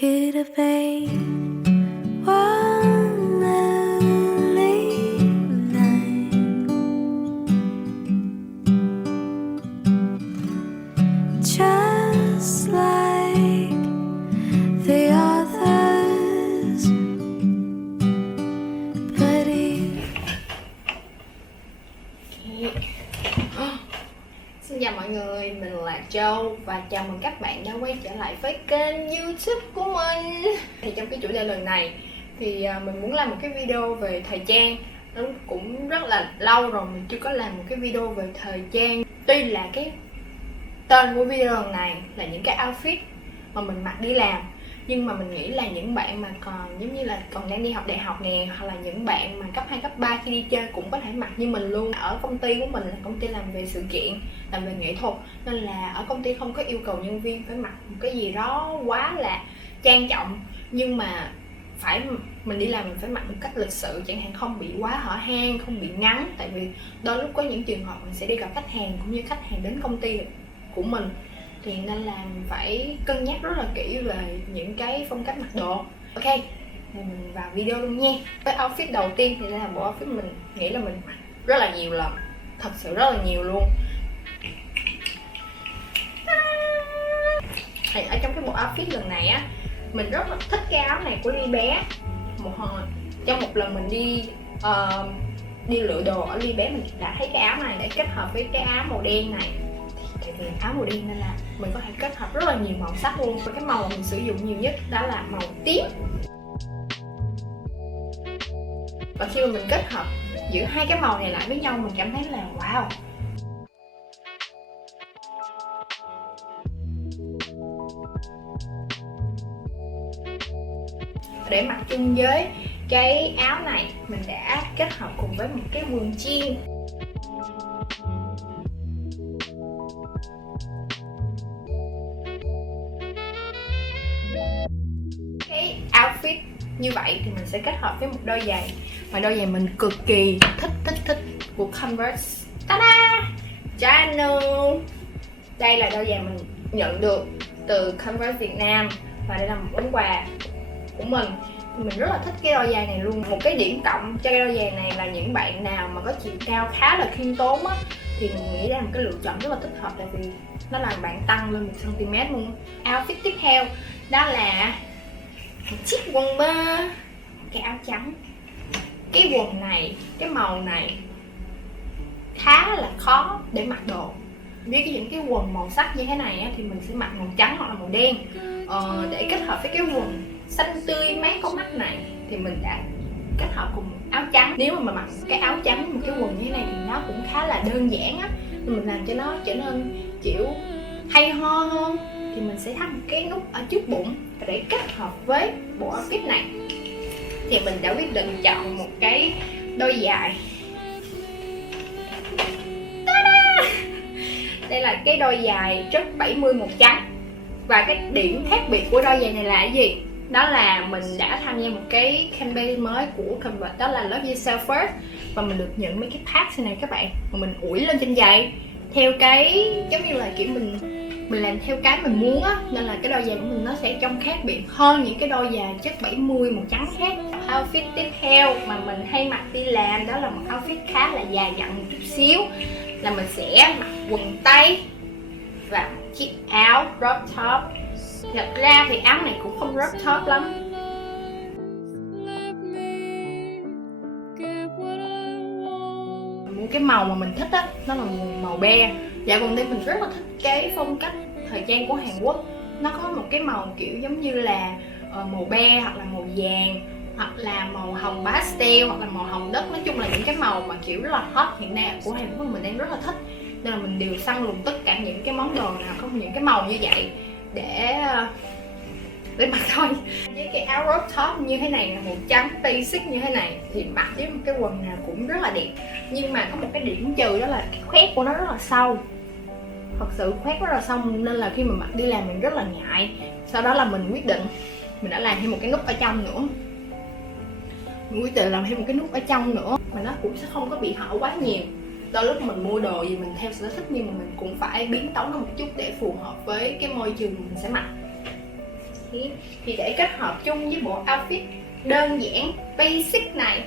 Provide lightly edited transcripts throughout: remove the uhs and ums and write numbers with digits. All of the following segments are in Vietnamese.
Could have been one lonely night, just like the others, but Xin chào mọi người, mình là Châu và chào mừng các bạn đã quay trở lại với kênh YouTube của mình. Thì trong cái chủ đề lần này thì mình muốn làm một cái video về thời trang. Nó cũng rất là lâu rồi mình chưa có làm một cái video về thời trang. Tuy là cái tên của video lần này là những cái outfit mà mình mặc đi làm, nhưng mà mình nghĩ là những bạn mà còn giống như là còn đang đi học đại học nè, hoặc là những bạn mà cấp 2, cấp 3 khi đi chơi cũng có thể mặc như mình luôn. Ở công ty của mình là công ty làm về sự kiện, làm về nghệ thuật, nên là ở công ty không có yêu cầu nhân viên phải mặc một cái gì đó quá là trang trọng, nhưng mà mình đi làm mình phải mặc một cách lịch sự, chẳng hạn không bị quá hở hang, không bị ngắn. Tại vì đôi lúc có những trường hợp mình sẽ đi gặp khách hàng, cũng như khách hàng đến công ty của mình, thì nên là mình phải cân nhắc rất là kỹ về những cái phong cách mặc đồ. Ok, thì mình vào video luôn nha. Cái outfit đầu tiên thì đây là bộ outfit mình nghĩ là mình mặc rất là nhiều lần, thật sự rất là nhiều luôn. Thì ở trong cái bộ outfit lần này á, mình rất là thích cái áo này của Ly Bé. Trong một lần mình đi lựa đồ ở Ly Bé, mình đã thấy cái áo này để kết hợp với cái áo màu đen này. Tại vì áo màu đen nên là mình có thể kết hợp rất là nhiều màu sắc luôn. Và cái màu mà mình sử dụng nhiều nhất đó là màu tím. Và khi mà mình kết hợp giữa hai cái màu này lại với nhau, mình cảm thấy là wow. Để mặc chung với cái áo này, mình đã kết hợp cùng với một cái quần jean. Cái outfit như vậy thì mình sẽ kết hợp với một đôi giày, mà đôi giày mình cực kỳ thích của Converse. Ta-da! Channel. Đây là đôi giày mình nhận được từ Converse Việt Nam, và đây là một món quà của mình. Mình rất là thích cái đôi giày này luôn. Một cái điểm cộng cho cái đôi giày này là những bạn nào mà có chiều cao khá là khiêm tốn á, thì mình nghĩ đây là một cái lựa chọn rất là thích hợp, tại vì nó làm bạn tăng lên 1cm luôn. Outfit tiếp theo đó là một chiếc quần bơ, cái áo trắng. Cái quần này, cái màu này khá là khó để mặc đồ. Với những cái quần màu sắc như thế này á, thì mình sẽ mặc màu trắng hoặc là màu đen. Để kết hợp với cái quần xanh tươi mát có mắt này thì mình đã kết hợp cùng áo trắng. Nếu mà mặc cái áo trắng một cái quần như thế này thì nó cũng khá là đơn giản á, nên mình làm cho nó trở nên kiểu hay ho hơn, thì mình sẽ thắt một cái nút ở trước bụng. Để kết hợp với bộ outfit này thì mình đã quyết định chọn một cái đôi giày. Đây là cái đôi giày chất 70 màu trắng. Và cái điểm khác biệt của đôi giày này là cái gì? Đó là mình đã tham gia một cái campaign mới của Converse, đó là Love Yourself First. Và mình được nhận mấy cái tags này các bạn, mà mình ủi lên trên giày theo cái giống như là kiểu mình làm theo cái mình muốn á, nên là cái đôi giày của mình nó sẽ trông khác biệt hơn những cái đôi giày chất 70 màu trắng khác. Outfit tiếp theo mà mình hay mặc đi làm đó là một outfit khá là dài dặn một chút xíu, là mình sẽ mặc quần tây và một chiếc áo crop top. Thật ra thì áo này cũng không crop top lắm. Một cái màu mà mình thích á, nó là màu be. Dạ gần đây mình rất là thích cái phong cách thời trang của Hàn Quốc. Nó có một cái màu kiểu giống như là màu be, hoặc là màu vàng, hoặc là màu hồng pastel, hoặc là màu hồng đất. Nói chung là những cái màu mà kiểu rất là hot hiện nay của Hàn Quốc mình đang rất là thích, nên là mình đều săn lùng tất cả những cái món đồ nào có những cái màu như vậy để mặc thôi. Với cái áo crop top như thế này là màu trắng basic như thế này thì mặc với một cái quần nào cũng rất là đẹp. Nhưng mà có một cái điểm trừ, đó là cái khoét của nó rất là sâu. Thật sự khoét rất là sâu, nên là khi mà mặc đi làm mình rất là ngại. Sau đó là mình quyết định, mình đã làm thêm một cái nút ở trong nữa. Mình quyết định làm thêm một cái nút ở trong nữa, mà nó cũng sẽ không có bị hở quá nhiều. Đôi lúc mình mua đồ gì mình theo sở thích, nhưng mà mình cũng phải biến tấu nó một chút để phù hợp với cái môi trường mình sẽ mặc. Thì để kết hợp chung với bộ outfit đơn giản basic này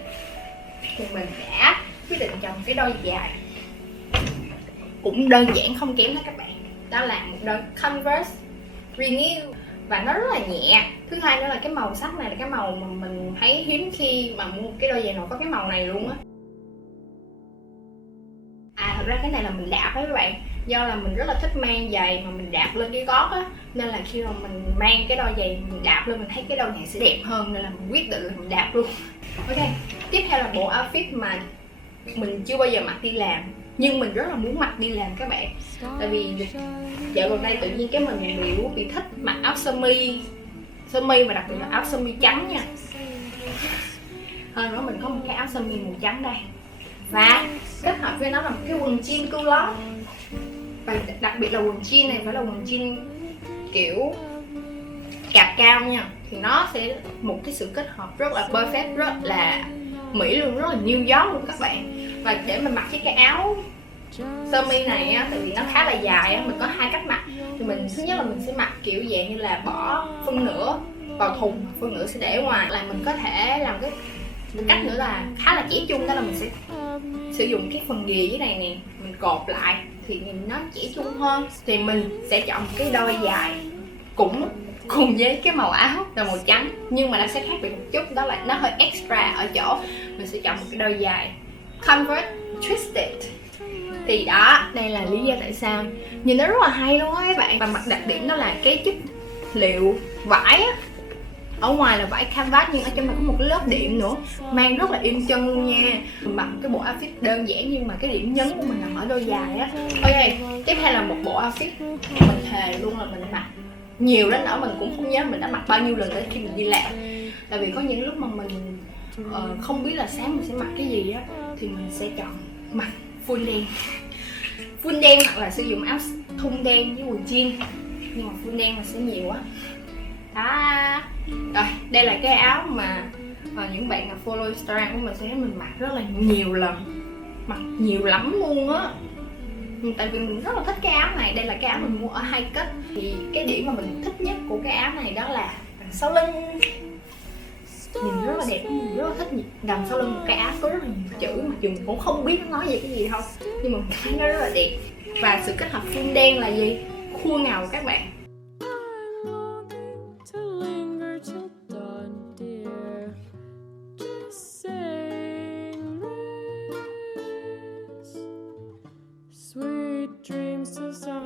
thì mình đã quyết định chọn cái đôi dài cũng đơn giản không kém đó các bạn. Đó là một đôi Converse Renew và nó rất là nhẹ. Thứ hai nữa là cái màu sắc này là cái màu mà mình thấy hiếm khi mà mua cái đôi giày nào có cái màu này luôn á. Thật ra cái này là mình đạp đó các bạn. Do là mình rất là thích mang giày mà mình đạp lên cái gót á, nên là khi mà mình mang cái đôi giày mình đạp lên mình thấy cái đôi này sẽ đẹp hơn, nên là mình quyết định là mình đạp luôn. Ok, tiếp theo là bộ outfit mà mình chưa bao giờ mặc đi làm nhưng mình rất là muốn mặc đi làm các bạn. Tại vì dạo gần đây tự nhiên cái mình bị thích mặc áo sơ mi và đặc biệt là áo sơ mi trắng nha. Hơn nữa mình có một cái áo sơ mi màu trắng đây và kết hợp với nó là một cái quần jean culotte. Và đặc biệt là quần jean này phải là quần jean kiểu cạp cao nha, thì nó sẽ một cái sự kết hợp rất là perfect, rất là mỹ luôn, rất là New York luôn các bạn. Và để mình mặc với cái áo sơ mi này á, tại vì nó khá là dài á, mình có hai cách mặc. Thì mình thứ nhất là mình sẽ mặc kiểu dạng như là bỏ phân nửa vào thùng, phân nửa sẽ để ngoài. Là mình có thể làm cái cách nữa là khá là trẻ trung, đó là mình sẽ sử dụng cái phần ghì dưới này nè, mình cột lại thì nhìn nó trẻ trung hơn. Thì mình sẽ chọn một cái đôi dài cũng cùng với cái màu áo là màu trắng, nhưng mà nó sẽ khác biệt một chút, đó là nó hơi extra ở chỗ mình sẽ chọn một cái đôi dài Converse Twisted. Thì đó, đây là lý do tại sao nhìn nó rất là hay luôn á các bạn. Và mặt đặc điểm đó là cái chất liệu vải á, ở ngoài là vải canvas nhưng ở trong này có một cái lớp đệm nữa, mang rất là im chân luôn nha. Mình mặc cái bộ outfit đơn giản nhưng mà cái điểm nhấn của mình nằm ở đôi dài á. Ok, tiếp theo là một bộ outfit mình thề luôn là mình mặc nhiều đến nỗi mình cũng không nhớ mình đã mặc bao nhiêu lần để khi mình đi làm. Tại vì có những lúc mà mình không biết là sáng mình sẽ mặc cái gì á, thì mình sẽ chọn mặc full đen. Full đen hoặc là sử dụng áo thun đen với quần jean, nhưng mà full đen là sẽ nhiều quá. Đó. Rồi, đây là cái áo mà những bạn nào follow Instagram của mình sẽ thấy mình mặc rất là nhiều lần, mặc nhiều lắm luôn á. Tại vì mình rất là thích cái áo này. Đây là cái áo mình mua ở Hai Kết. Thì cái điểm mà mình thích nhất của cái áo này đó là đằng sau lưng, nhìn rất là đẹp. Mình rất là thích đằng sau lưng một cái áo có rất là nhiều chữ, mặc dù mình cũng không biết nó nói về cái gì đâu, nhưng mà mình thấy nó rất là đẹp. Và sự kết hợp full đen là gì? Khua ngầu các bạn.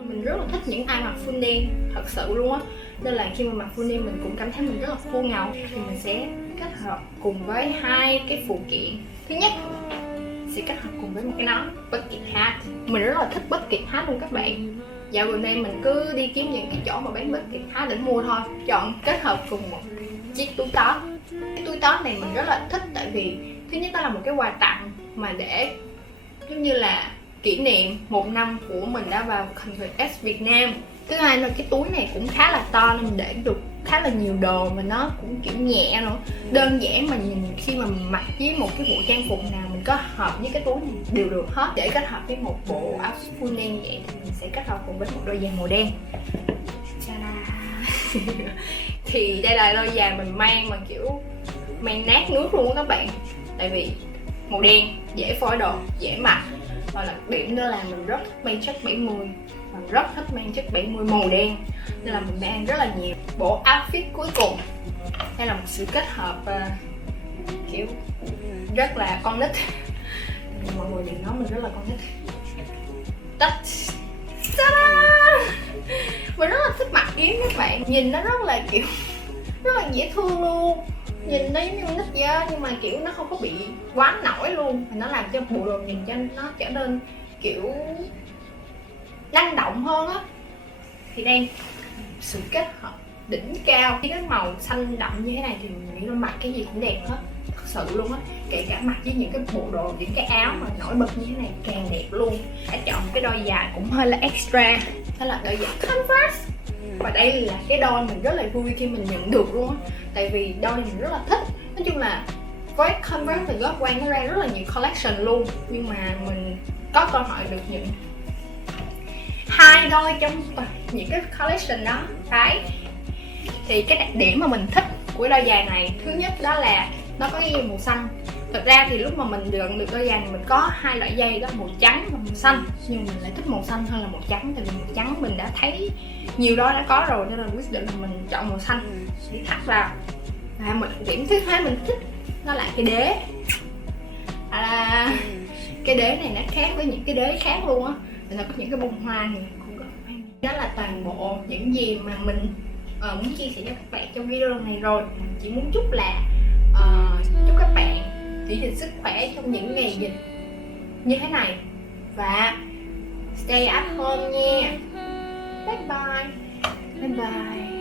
Mình rất là thích những ai mặc full đen, thật sự luôn á. Nên là khi mà mặc full đen mình cũng cảm thấy mình rất là khô ngầu. Thì mình sẽ kết hợp cùng với hai cái phụ kiện. Thứ nhất sẽ kết hợp cùng với một cái nón bucket hat. Mình rất là thích bucket hat luôn các bạn. Dạo gần đây mình cứ đi kiếm những cái chỗ mà bán bucket hat để mua thôi. Chọn kết hợp cùng một chiếc túi tót. Cái túi tót này mình rất là thích, tại vì thứ nhất đó là một cái quà tặng mà để giống như là kỷ niệm 1 năm của mình đã vào Converse X Việt Nam. Thứ hai là cái túi này cũng khá là to nên mình để được khá là nhiều đồ, mà nó cũng kiểu nhẹ nữa, đơn giản mà nhìn khi mà mình mặc với một cái bộ trang phục nào mình có hợp với cái túi này đều được hết. Để kết hợp với một bộ áo full đen vậy thì mình sẽ kết hợp cùng với một đôi giày màu đen. Thì đây là đôi giày mình mang mà kiểu mang nát nước luôn á các bạn. Tại vì màu đen dễ phối đồ, dễ mặc. Và đặc điểm nữa là mình rất thích mang chất 70, mình rất thích mang chất 70 màu đen, nên là mình mang rất là nhiều. Bộ outfit cuối cùng đây là một sự kết hợp kiểu rất là con nít. Mọi người đừng nói mình rất là con nít. Mình rất là thích mặc yếm các bạn, nhìn nó rất là kiểu rất là dễ thương luôn. Nhìn nó giống như con nít vậy á, nhưng mà kiểu nó không có bị quá nổi luôn. Nó làm cho bộ đồ nhìn cho nó trở nên kiểu năng động hơn á. Thì đây sự kết hợp đỉnh cao. Cái màu xanh đậm như thế này thì mình nghĩ là mặc cái gì cũng đẹp hết, thật sự luôn á. Kể cả mặc với những cái bộ đồ, những cái áo mà nổi bật như thế này càng đẹp luôn. Đã chọn cái đôi giày cũng hơi là extra, đó là đôi giày Converse. Và đây là cái đôi mình rất là vui khi mình nhận được luôn á. Tại vì đôi mình rất là thích. Nói chung là với Converse thì gót quang nó ra rất là nhiều collection luôn, nhưng mà mình có cơ hội được nhận 2 đôi trong những cái collection đó. Đấy. Thì cái đặc điểm mà mình thích của đôi giày này, thứ nhất đó là nó có cái màu xanh. Thật ra thì lúc mà mình lượm được đôi giày này mình có hai loại dây, đó màu trắng và màu xanh, nhưng mà mình lại thích màu xanh hơn là màu trắng, tại vì màu trắng mình đã thấy nhiều đôi đã có rồi, nên là quyết định là mình chọn màu xanh để thắt vào. Và một đặc điểm thứ hai mình thích đó là cái đế. Cái đế này nó khác với những cái đế khác luôn á, nó có những cái bông hoa này. Đó là toàn bộ những gì mà mình muốn chia sẻ cho các bạn trong video này rồi. Chỉ muốn chúc là chúc các bạn giữ gìn sức khỏe trong những ngày dịch như thế này, và stay at home nha. Bye bye. Bye bye.